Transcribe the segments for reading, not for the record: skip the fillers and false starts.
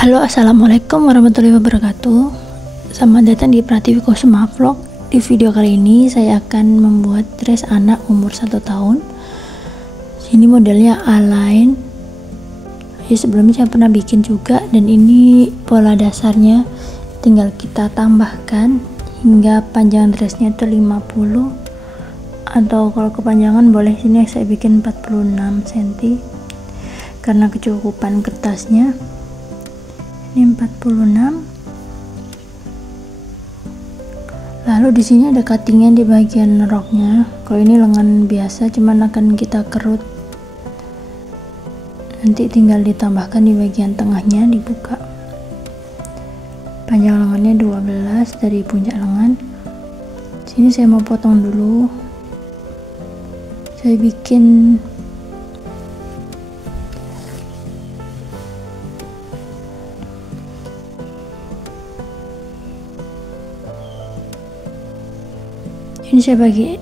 Halo, assalamualaikum warahmatullahi wabarakatuh. Selamat datang di Pratiwi Kusumaningrum. Di video kali ini saya akan membuat dress anak umur 1 tahun. Ini modelnya A-line. Ya, sebelumnya saya pernah bikin juga, dan ini pola dasarnya. Tinggal kita tambahkan hingga panjang dressnya itu 50, atau kalau kepanjangan boleh. Sini saya bikin 46 cm karena kecukupan kertasnya. Ini 46. Lalu di sini ada cuttingnya di bagian roknya. Kalau ini lengan biasa, cuman akan kita kerut. Nanti tinggal ditambahkan di bagian tengahnya, dibuka. Panjang lengannya 12 dari puncak lengan. Sini saya mau potong dulu. Saya bikin ini, saya bagi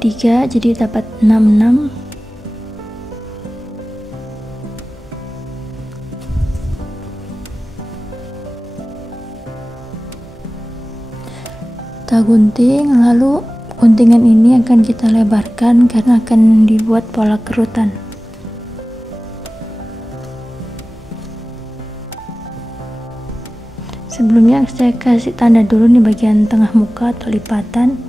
3, jadi dapat 66. Kita gunting, lalu guntingan ini akan kita lebarkan karena akan dibuat pola kerutan. Sebelumnya saya kasih tanda dulu nih bagian tengah muka atau lipatan.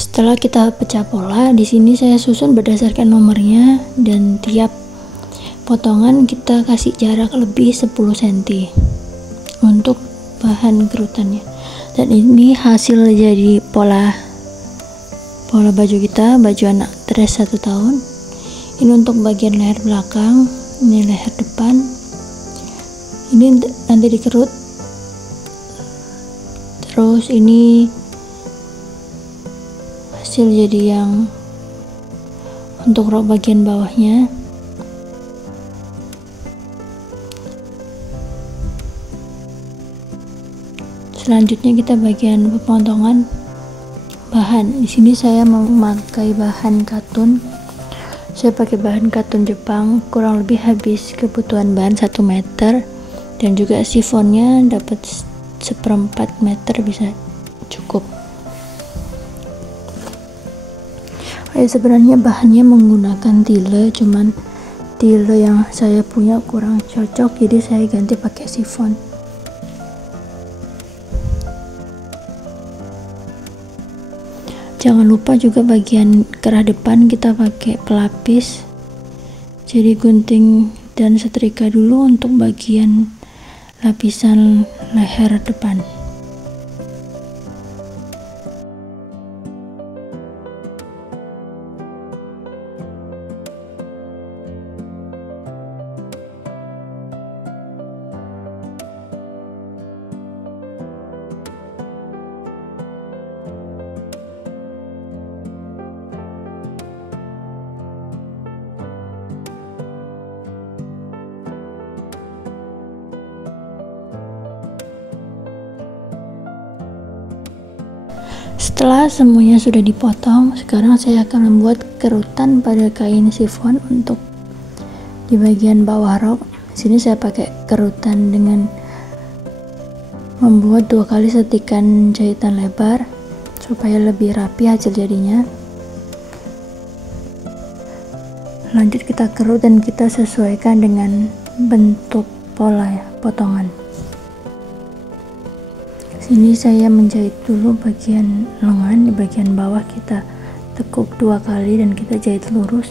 Setelah kita pecah pola, di sini saya susun berdasarkan nomornya, dan tiap potongan kita kasih jarak lebih 10 cm untuk bahan kerutannya. Dan ini hasil jadi pola baju kita, baju anak dress 1 tahun. Ini untuk bagian leher belakang, ini leher depan. Ini nanti dikerut. Terus ini hasil jadi yang untuk rok bagian bawahnya. Selanjutnya kita bagian pemotongan bahan. Di sini saya memakai bahan katun. Saya pakai bahan katun Jepang, kurang lebih habis kebutuhan bahan 1 meter, dan juga sifonnya dapat 1/4 meter, bisa cukup. Sebenarnya bahannya menggunakan tile, cuman tile yang saya punya kurang cocok, jadi saya ganti pakai sifon. Jangan lupa juga bagian kerah depan kita pakai pelapis, jadi gunting dan setrika dulu untuk bagian lapisan leher depan. Setelah semuanya sudah dipotong, sekarang saya akan membuat kerutan pada kain chiffon untuk di bagian bawah rok. Di sini saya pakai kerutan dengan membuat 2 kali setikan jahitan lebar supaya lebih rapi hasil jadinya. Lanjut kita kerut dan kita sesuaikan dengan bentuk pola potongan. Sini saya menjahit dulu bagian lengan. Di bagian bawah kita tekuk 2 kali dan kita jahit lurus.